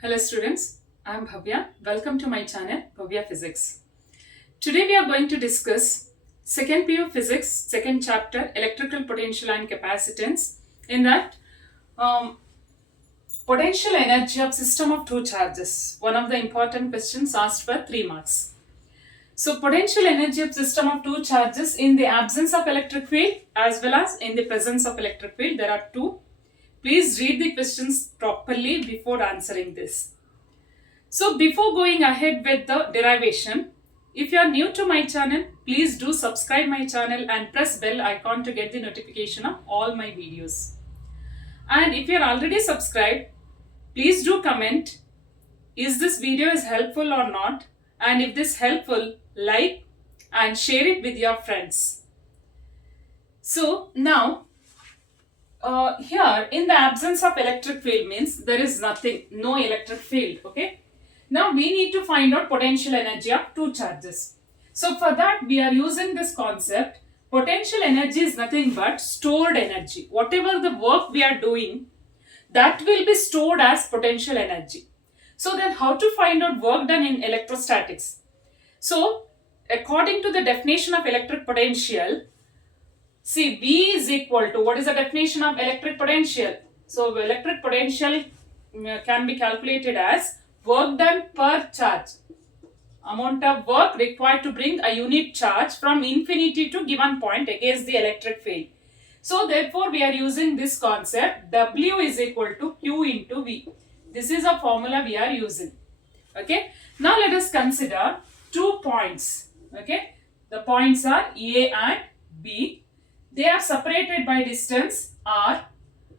Hello students, I am Bhavya. Welcome to my channel Bhavya Physics. Today we are going to discuss second PU Physics, second chapter Electrical Potential and Capacitance. In that, potential energy of system of two charges. One of the important questions asked for 3 marks. So potential energy of system of two charges in the absence of electric field as well as in the presence of electric field. There are two. Please read the questions properly before answering this. So before going ahead with the derivation, if you are new to my channel, please do subscribe my channel and press bell icon to get the notification of all my videos. And if you are already subscribed, please do comment, is this video is helpful or not? And if this helpful, like and share it with your friends. So now, here in the absence of electric field means there is nothing, no electric field, okay? Now we need to find out potential energy of two charges. So for that we are using this concept. Potential energy is nothing but stored energy. Whatever the work we are doing, that will be stored as potential energy. So then how to find out work done in electrostatics? So according to the definition of electric potential, see, V is equal to, what is the definition of electric potential? So electric potential can be calculated as work done per charge. Amount of work required to bring a unit charge from infinity to given point against the electric field. So therefore we are using this concept, W is equal to Q into V. This is a formula we are using. Okay. Now let us consider 2 points. Okay. The points are A and B. They are separated by distance R,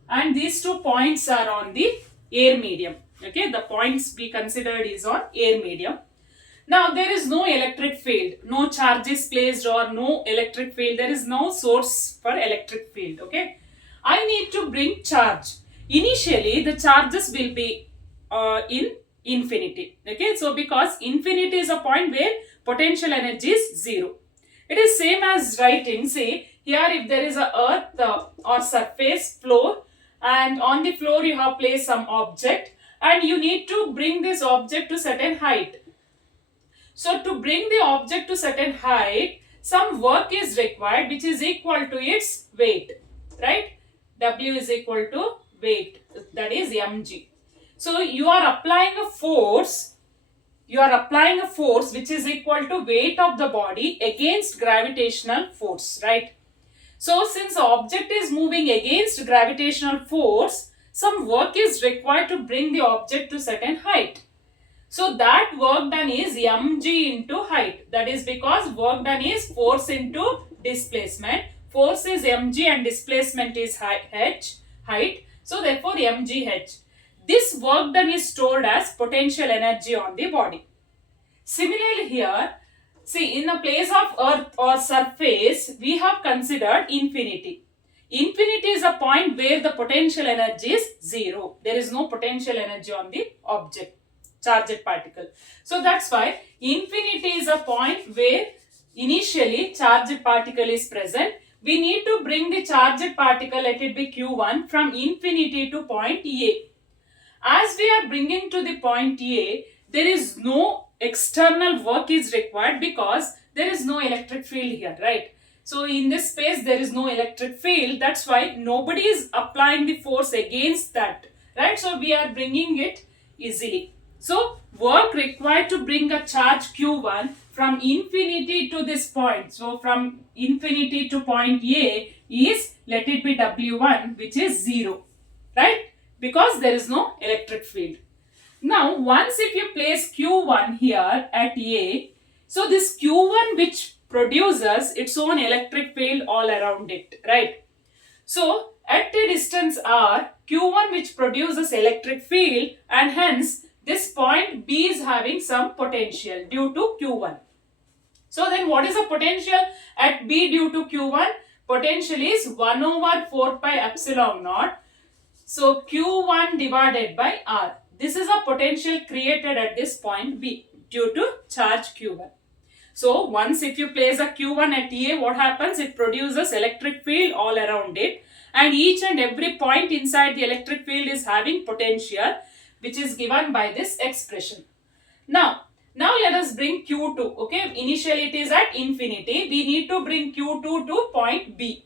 and these 2 points are on the air medium. Okay, the points we considered is on air medium. Now there is no electric field, no charge is placed or no electric field. There is no source for electric field. Okay, I need to bring charge. Initially the charges will be in infinity. Okay, so because infinity is a point where potential energy is zero. It is same as writing, say here if there is a earth or surface floor, and on the floor you have placed some object and you need to bring this object to certain height. So to bring the object to certain height, some work is required which is equal to its weight, right? W is equal to weight, that is mg. So you are applying a force which is equal to weight of the body against gravitational force, right? So since the object is moving against gravitational force, some work is required to bring the object to certain height. So that work done is mg into height. That is because work done is force into displacement. Force is mg and displacement is height. So therefore mgh. This work done is stored as potential energy on the body. Similarly here, see, in the place of earth or surface, we have considered infinity. Infinity is a point where the potential energy is zero. There is no potential energy on the object, charged particle. So that's why infinity is a point where initially charged particle is present. We need to bring the charged particle, let it be Q1, from infinity to point A. As we are bringing to the point A, there is no external work is required because there is no electric field here, right? So in this space there is no electric field. That's why nobody is applying the force against that, right? So we are bringing it easily. So work required to bring a charge Q1 from infinity to this point. So from infinity to point A is, let it be W1, which is 0, right? Because there is no electric field. Now, once if you place Q1 here at A, so this Q1 which produces its own electric field all around it, right? So, at a distance R, Q1 which produces electric field, and hence this point B is having some potential due to Q1. So then what is the potential at B due to Q1? Potential is 1 over 4 pi epsilon naught. So Q1 divided by R. This is a potential created at this point B due to charge Q1. So once if you place a Q1 at A, what happens? It produces electric field all around it, and each and every point inside the electric field is having potential. which is given by this expression. Now let us bring Q2. Okay, initially it is at infinity. We need to bring Q2 to point B.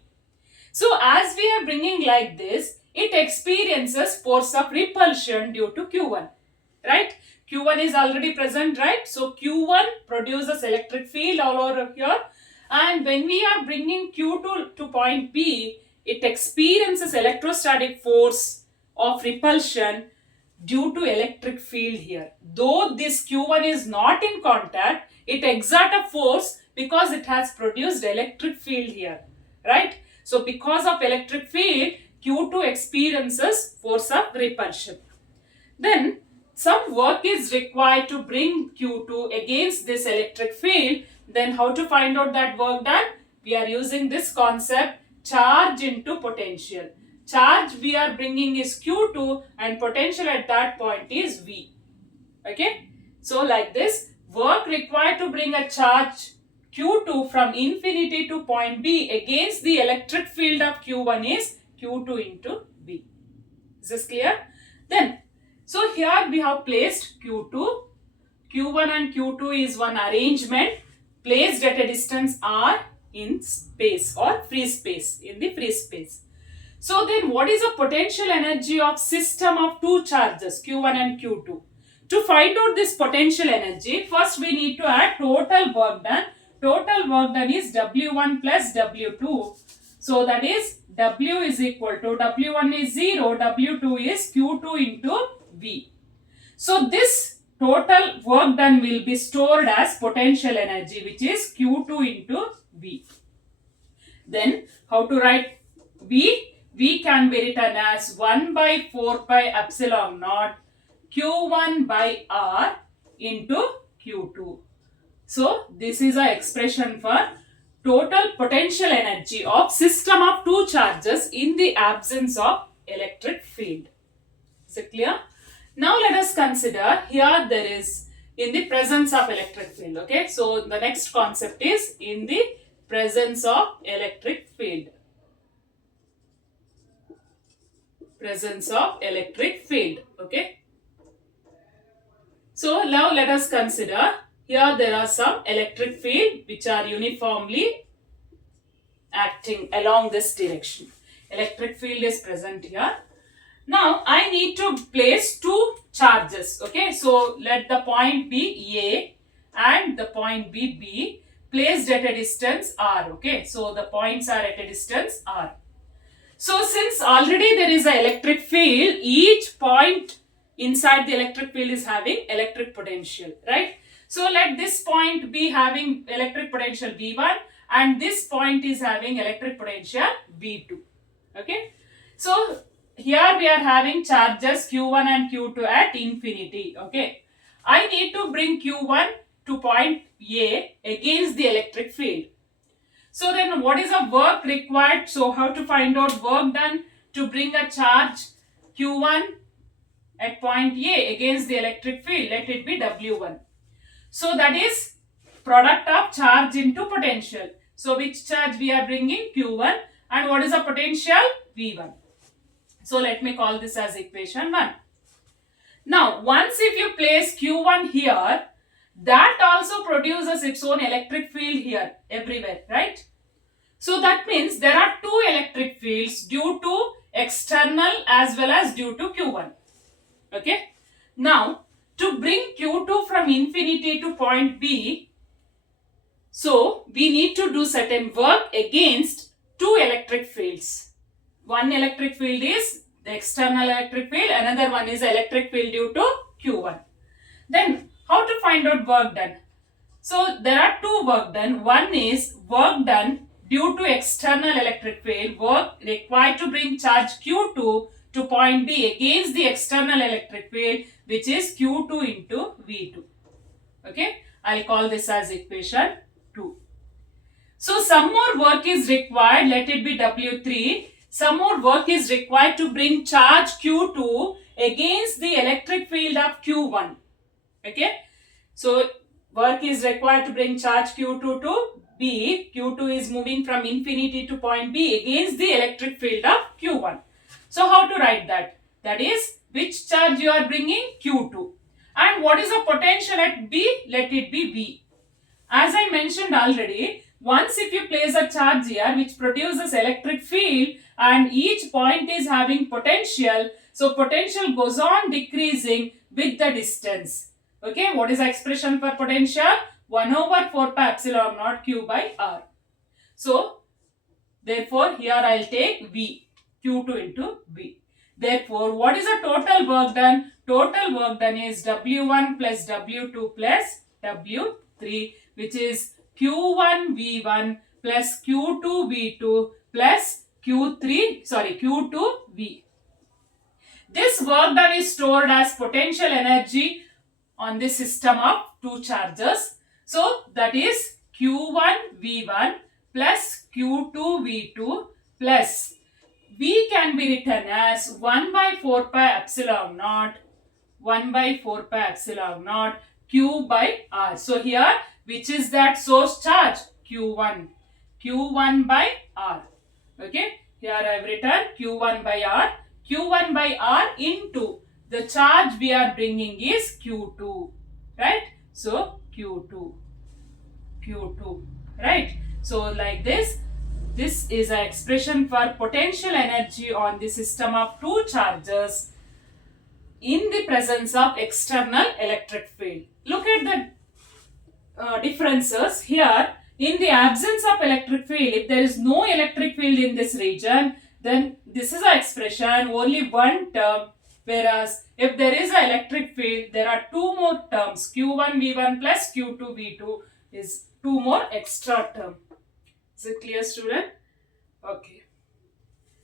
So as we are bringing like this, it experiences force of repulsion due to Q1, right? Q1 is already present, right? So Q1 produces electric field all over here, and when we are bringing Q2 to point B, it experiences electrostatic force of repulsion due to electric field here. Though this Q1 is not in contact, it exerts a force because it has produced electric field here, right? So because of electric field, Q2 experiences force of repulsion. Then some work is required to bring Q2 against this electric field. Then how to find out that work done? We are using this concept, charge into potential. Charge we are bringing is Q2 and potential at that point is V. Okay. So like this, work required to bring a charge Q2 from infinity to point B against the electric field of Q1 is Q2 into V. Is this clear? Then, so here we have placed Q2. Q1 and Q2 is one arrangement placed at a distance R in space or free space, in the free space. So then what is the potential energy of system of two charges Q1 and Q2? To find out this potential energy, first we need to add total work done. Total work done is W1 plus W2. So that is W is equal to W1 is 0, W2 is Q2 into V. So this total work done will be stored as potential energy, which is Q2 into V. Then how to write V? V can be written as 1 by 4 pi epsilon naught Q1 by R into Q2. So this is an expression for total potential energy of system of two charges in the absence of electric field. Is it clear? Now let us consider here there is in the presence of electric field. Okay, so the next concept is in the presence of electric field. Presence of electric field. Okay. So now let us consider here there are some electric field which are uniformly acting along this direction. Electric field is present here. Now I need to place two charges. Okay, so let the point be A and the point be B, placed at a distance R. Okay, so the points are at a distance R. So since already there is an electric field, each point inside the electric field is having electric potential, right? So let this point be having electric potential V1 and this point is having electric potential V2. Okay. So here we are having charges Q1 and Q2 at infinity. Okay. I need to bring Q1 to point A against the electric field. So then what is the work required? So how to find out work done to bring a charge Q1 at point A against the electric field? Let it be W1. So that is product of charge into potential. So which charge we are bringing? Q1. And what is the potential? V1. So let me call this as equation 1. Now once if you place Q1 here, that also produces its own electric field here everywhere, right? So that means there are two electric fields due to external as well as due to Q1. Okay. Now to bring Q2 from infinity to point B, so we need to do certain work against two electric fields. One electric field is the external electric field, another one is electric field due to Q1. Then how to find out work done? So there are two work done. One is work done due to external electric field, work required to bring charge Q2 to point B against the external electric field, which is Q2 into V2. Okay, I'll call this as equation 2. So some more work is required, let it be W3. Some more work is required to bring charge Q2 against the electric field of Q1. Okay, so work is required to bring charge Q2 to B. Q2 is moving from infinity to point B against the electric field of Q1. So how to write that? That is which charge you are bringing? Q2. And what is the potential at B? Let it be V. As I mentioned already, once if you place a charge here which produces electric field and each point is having potential, so potential goes on decreasing with the distance. Okay, what is the expression for potential? 1 over 4 pi epsilon naught Q by R. So, therefore, here I will take V, Q2 into V. Therefore, what is the total work done? Total work done is W1 plus W2 plus W3, which is Q1 V1 plus Q2 V2 plus Q2 V. This work done is stored as potential energy on the system of two charges. So that is Q1 V1 plus Q2 V2 plus V can be written as 1 by 4 pi epsilon naught 1 by 4 pi epsilon naught Q by R. So here which is that source charge? Q1. Q1 by R. Okay. Here I have written Q1 by R. Q1 by R into the charge we are bringing is Q2. Right. So Q2. Q2. Right. So like this. This is an expression for potential energy on the system of two charges in the presence of external electric field. Look at the differences here. In the absence of electric field, if there is no electric field in this region, then this is an expression, only one term. Whereas, if there is an electric field, there are two more terms. Q1 V1 plus Q2 V2 is two more extra term. Is it clear, student? Okay.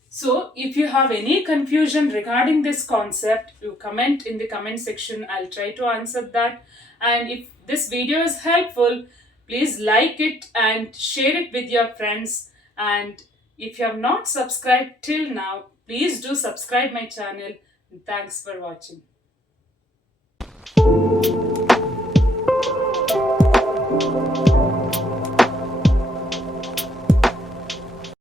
So, if you have any confusion regarding this concept, you comment in the comment section. I'll try to answer that. And if this video is helpful, please like it and share it with your friends. And if you have not subscribed till now, please do subscribe my channel. Thanks for watching.